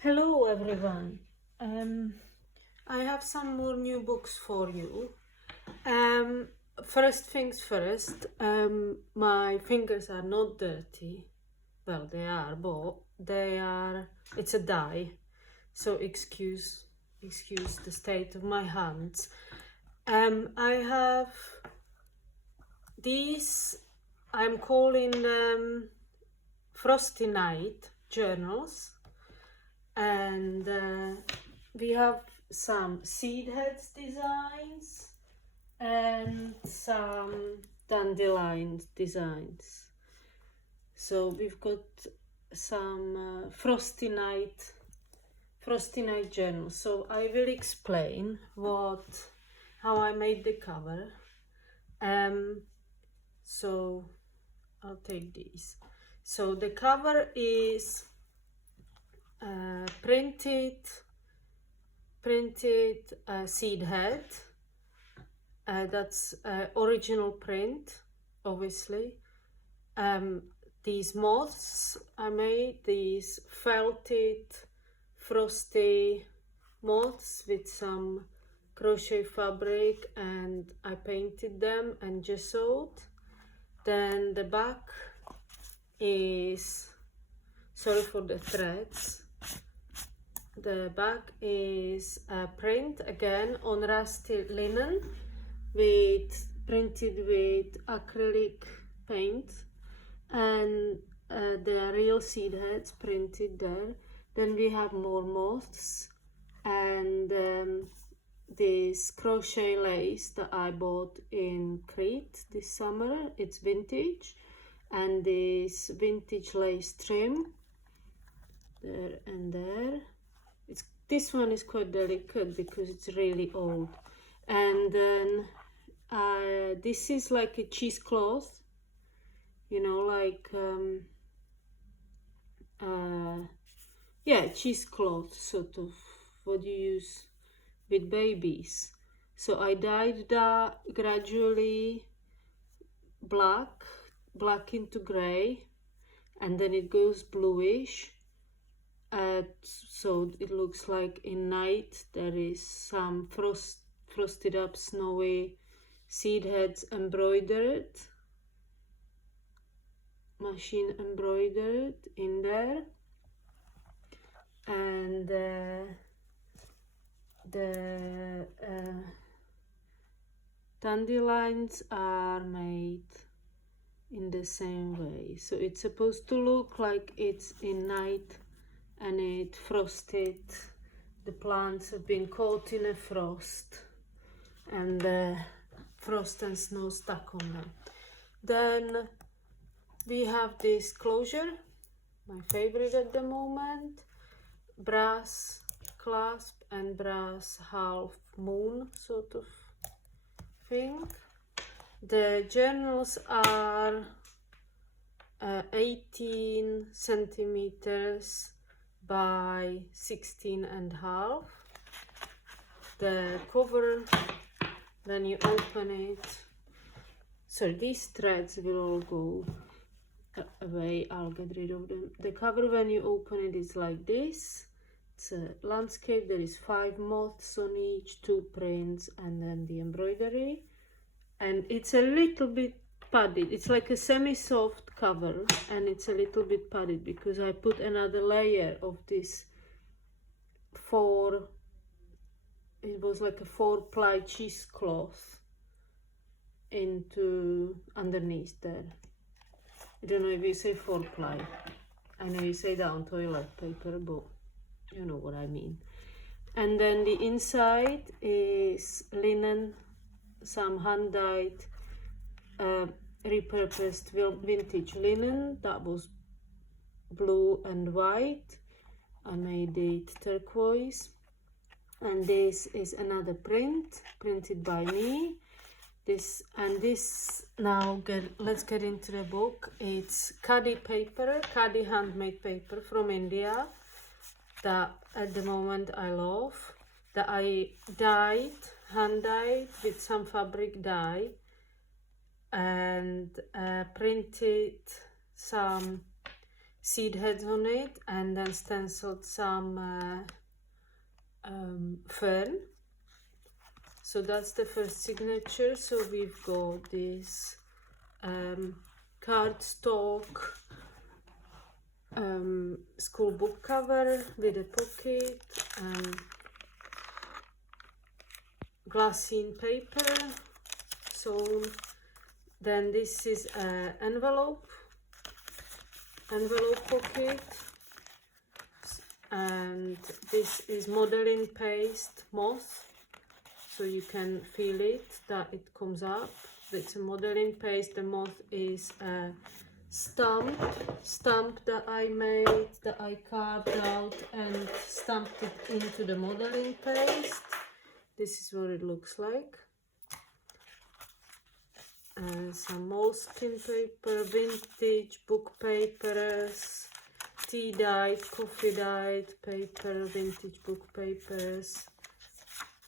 Hello everyone. I have some more new books for you. First things first, my fingers are not dirty. Well, they are, but it's a dye. So excuse the state of my hands. I have these, I'm calling them Frosty Night journals. And we have some seed heads designs and some dandelion designs. So we've got some Frosty Night journals. So I will explain how I made the cover. So I'll take these. So the cover is printed seed head. That's original print, obviously. These moths I made, these felted frosty moths with some crochet fabric, and I painted them and gessoed. Then the back is, sorry for the threads, the back is print again on rusty linen printed with acrylic paint, and the real seed heads printed there. Then we have more moths and this crochet lace that I bought in Crete this summer. It's vintage, and this vintage lace trim there and there. This one is quite delicate because it's really old. And then this is like a cheesecloth, you know, like cheesecloth, sort of what you use with babies. So I dyed that gradually black into gray, and then it goes bluish. So it looks like in night there is some frosted up snowy seed heads embroidered, machine embroidered in there, and the dandelions are made in the same way. So it's supposed to look like it's in night, and it frosted. The plants have been caught in a frost, and the frost and snow stuck on them. Then we have this closure, my favorite at the moment, brass clasp and brass half moon sort of thing. The journals are 18 centimeters by 16 and a half. The cover, when you open it, so these threads will all go away, I'll get rid of them. The cover, when you open it, is like this. It's a landscape. There is 5 moths on each, 2 prints, and then the embroidery. And it's a little bit padded. It's like a semi-soft cover, and it's a little bit padded because I put another layer of this it was like a 4-ply cheesecloth into underneath there. I don't know if you say 4-ply. I know you say that on toilet paper, but you know what I mean. And then the inside is linen, some hand-dyed repurposed vintage linen that was blue and white. I made it turquoise. And this is another print printed by me. Let's get into the book. It's Khadi handmade paper from India that at the moment I love, that I hand dyed with some fabric dye, and printed some seed heads on it, and then stenciled some fern. So that's the first signature. So we've got this cardstock school book cover with a pocket and glassine paper sewn. Then this is an envelope pocket, and this is modeling paste moss, so you can feel it that it comes up. It's a modeling paste. The moss is a stamp that I made, that I carved out and stamped it into the modeling paste. This is what it looks like. Some moleskin paper, vintage book papers, tea dyed, coffee dyed paper, vintage book papers,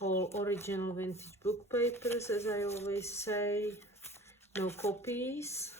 all original vintage book papers, as I always say, no copies.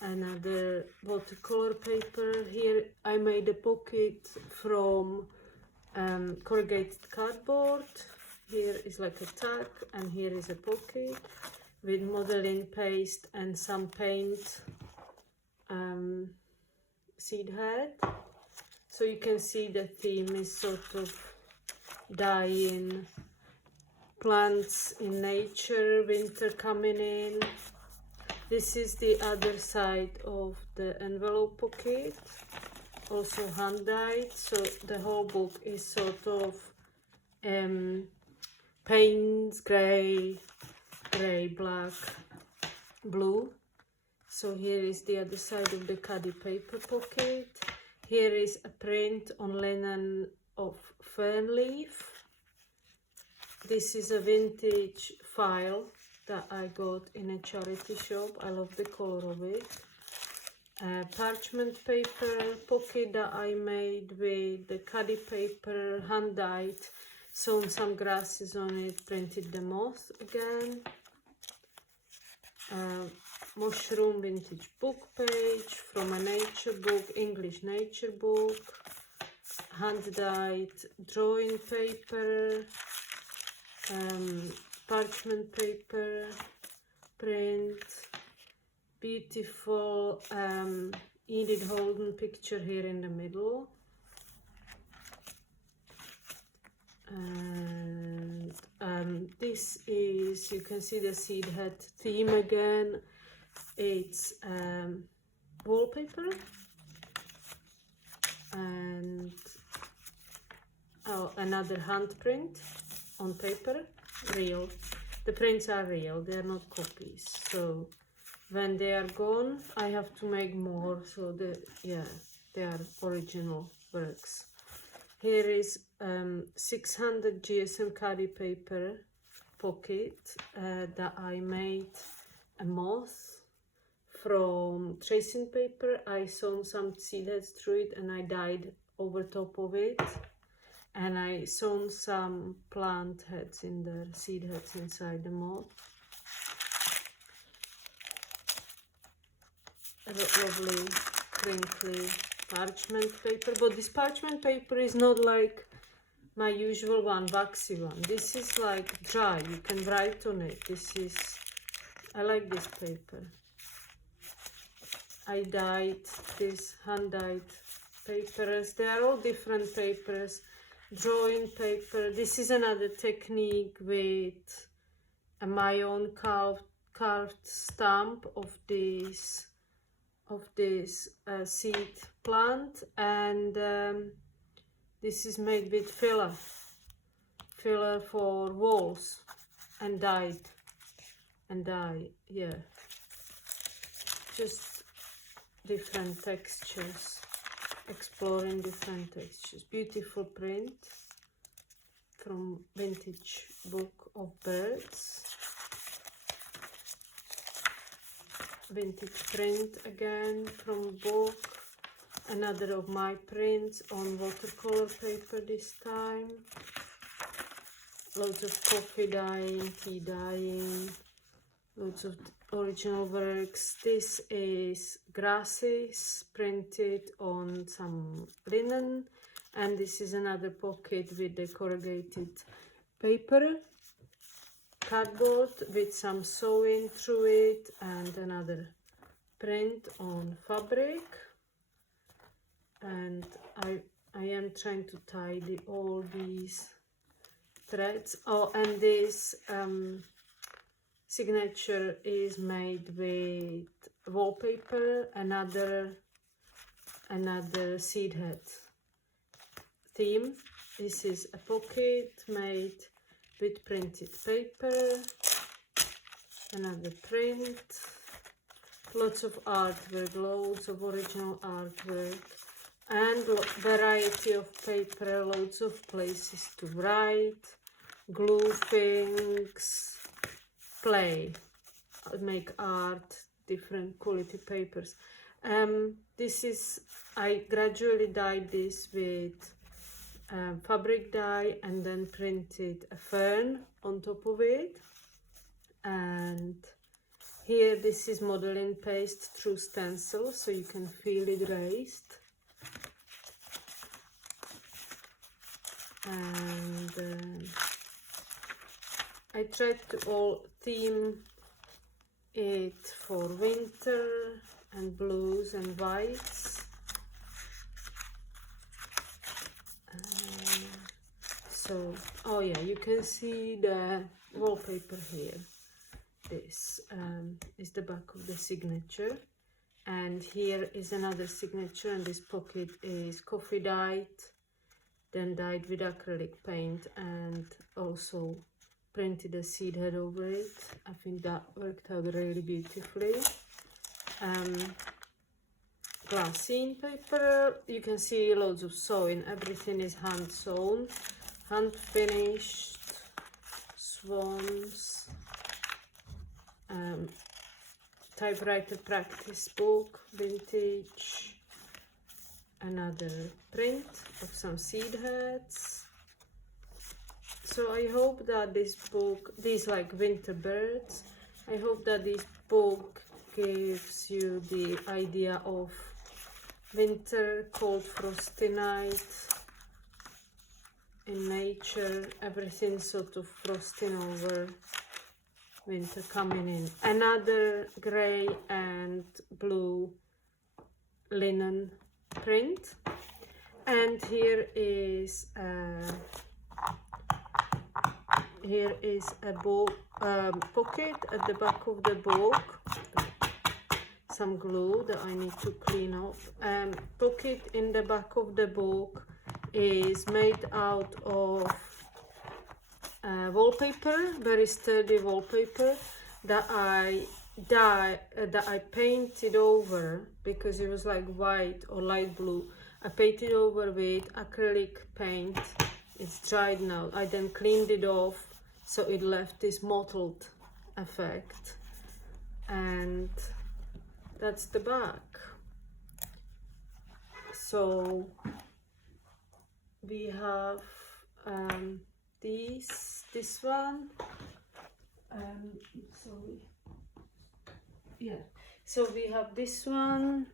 Another watercolor paper. Here I made a pocket from corrugated cardboard. Here is like a tag, and here is a pocket with modeling paste and some paint seed head. So you can see the theme is sort of dying, plants in nature, winter coming in. This is the other side of the envelope pocket, also hand dyed. So the whole book is sort of paints, grey, black, blue. So here is the other side of the caddy paper pocket. Here is a print on linen of fern leaf. This is a vintage file that I got in a charity shop. I love the color of it. Parchment paper pocket that I made with the caddy paper, hand dyed, sewn some grasses on it, printed the moss again. Mushroom vintage book page from a nature book, English nature book, hand dyed drawing paper, parchment paper, print, beautiful Edith Holden picture here in the middle. And this is, you can see the seed head theme again. It's wallpaper and another handprint on paper, real. The prints are real, they are not copies. So when they are gone, I have to make more. So they are original works. Here is 600 GSM caddy paper pocket that I made a moth from tracing paper. I sewn some seed heads through it and I dyed over top of it, and I sewn some plant heads in there, seed heads inside the moth. Lovely crinkly parchment paper, but this parchment paper is not like my usual one, waxy one. This is like dry, you can write on it. I like this paper. I dyed this hand dyed papers. They are all different papers. Drawing paper. This is another technique with my own carved stamp of this seed plant, and this is made with filler for walls and dye, yeah, just different textures, exploring different textures. Beautiful print from vintage book of birds. Vintage print again from book. Another of my prints on watercolor paper this time. Loads of coffee dyeing, tea dyeing, loads of original works. This is grasses printed on some linen, and this is another pocket with the corrugated paper, cardboard with some sewing through it, and another print on fabric. And I am trying to tidy all these threads. Oh, and this signature is made with wallpaper, another seed head theme. This is a pocket made with printed paper, another print, lots of artwork, loads of original artwork, and variety of paper, loads of places to write, glue things, play, make art, different quality papers. This is, I gradually dyed this with fabric dye and then printed a fern on top of it. And here this is modeling paste through stencil, so you can feel it raised. And I tried to all theme it for winter and blues and whites. So, oh yeah, you can see the wallpaper here. This is the back of the signature, and here is another signature, and this pocket is coffee dyed, then dyed with acrylic paint, and also printed a seed head over it. I think that worked out really beautifully. Glassine paper, you can see loads of sewing, everything is hand sewn, hand finished, swans, typewriter practice book, vintage, another print of some seed heads. So I hope that this book, these like winter birds, I hope that this book gives you the idea of winter, cold frosty night in nature, everything sort of frosting over, winter coming in. Another grey and blue linen print, and here is a book pocket at the back of the book, some glue that I need to clean off. Pocket in the back of the book is made out of wallpaper, very sturdy wallpaper that I painted over, because it was like white or light blue. I painted over with acrylic paint. It's dried now. I then cleaned it off, so it left this mottled effect, and that's the back. So we have this one, sorry, yeah, so we have this one,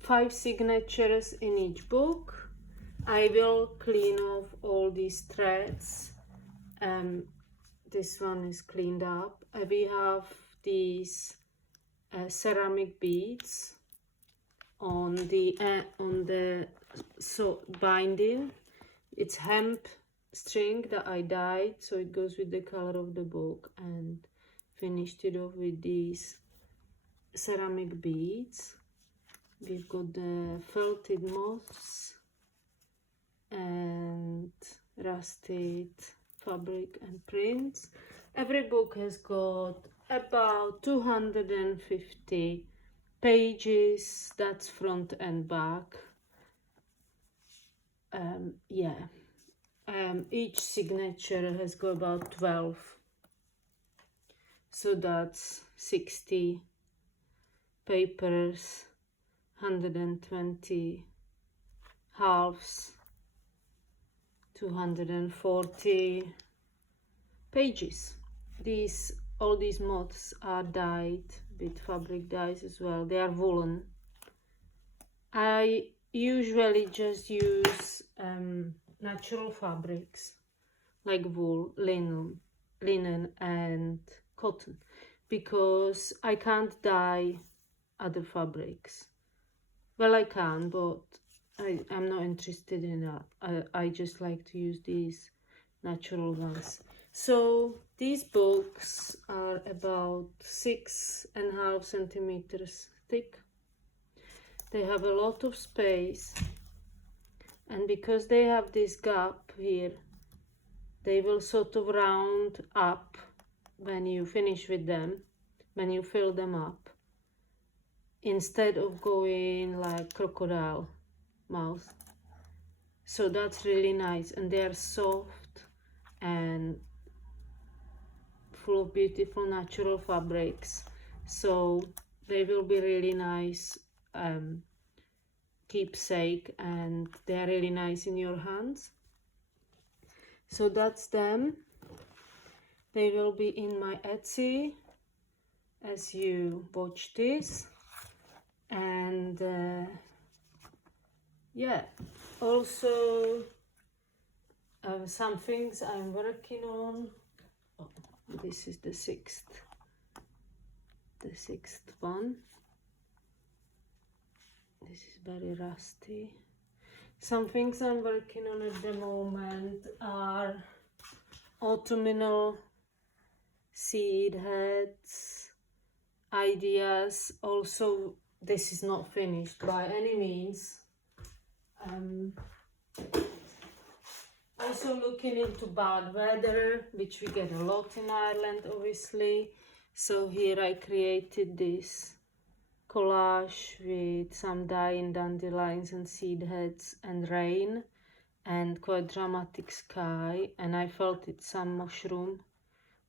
5 signatures in each book. I will clean off all these threads. This one is cleaned up. We have these ceramic beads on the binding. It's hemp string that I dyed, so it goes with the color of the book, and finished it off with these ceramic beads. We've got the felted moths and rusted fabric and prints. Every book has got about 250 pages, that's front and back. Each signature has got about 12, so that's 60 papers, 120 halves, 240 pages. all these moths are dyed with fabric dyes as well. They are woolen. I usually just use natural fabrics like wool, linen and cotton, because I can't dye other fabrics. Well, I can, but I'm not interested in that. I just like to use these natural ones. So these books are about 6.5 centimeters thick. They have a lot of space, and because they have this gap here, they will sort of round up when you finish with them, when you fill them up, instead of going like crocodile mouth. So that's really nice, and they are soft and full of beautiful natural fabrics, so they will be really nice keepsake, and they are really nice in your hands. So that's them. They will be in my Etsy as you watch this. And yeah, also some things I'm working on. Oh, this is the sixth one. This is very rusty. Some things I'm working on at the moment are autumnal seed heads, ideas. Also, this is not finished by any means. Also looking into bad weather, which we get a lot in Ireland, obviously. So here I created this collage with some dying dandelions and seed heads and rain and quite dramatic sky, and I felt it's some mushroom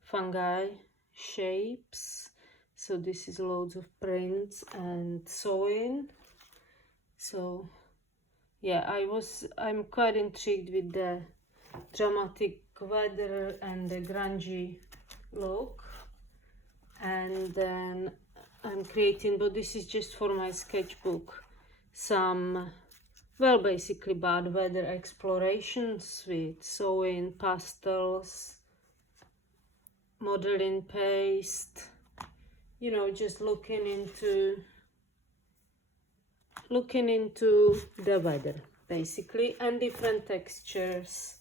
fungi shapes. So this is loads of prints and sewing. So yeah, I'm quite intrigued with the dramatic weather and the grungy look. And then I'm creating, but this is just for my sketchbook, some, well, basically bad weather explorations with sewing, pastels, modeling paste, you know, just looking into the weather basically, and different textures,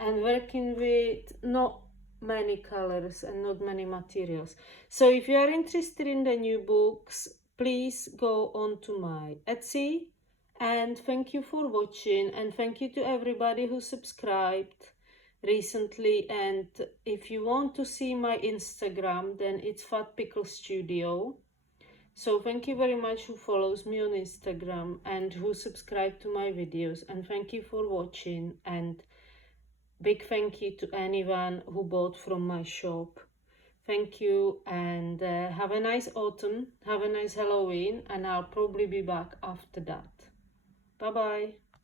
and working with not many colors and not many materials. So if you are interested in the new books, please go on to my Etsy. And thank you for watching, and thank you to everybody who subscribed recently. And if you want to see my Instagram, then it's Fat Pickle Studio. So thank you very much who follows me on Instagram and who subscribe to my videos, and thank you for watching, and big thank you to anyone who bought from my shop. Thank you, and have a nice autumn, have a nice Halloween, and I'll probably be back after that. Bye bye.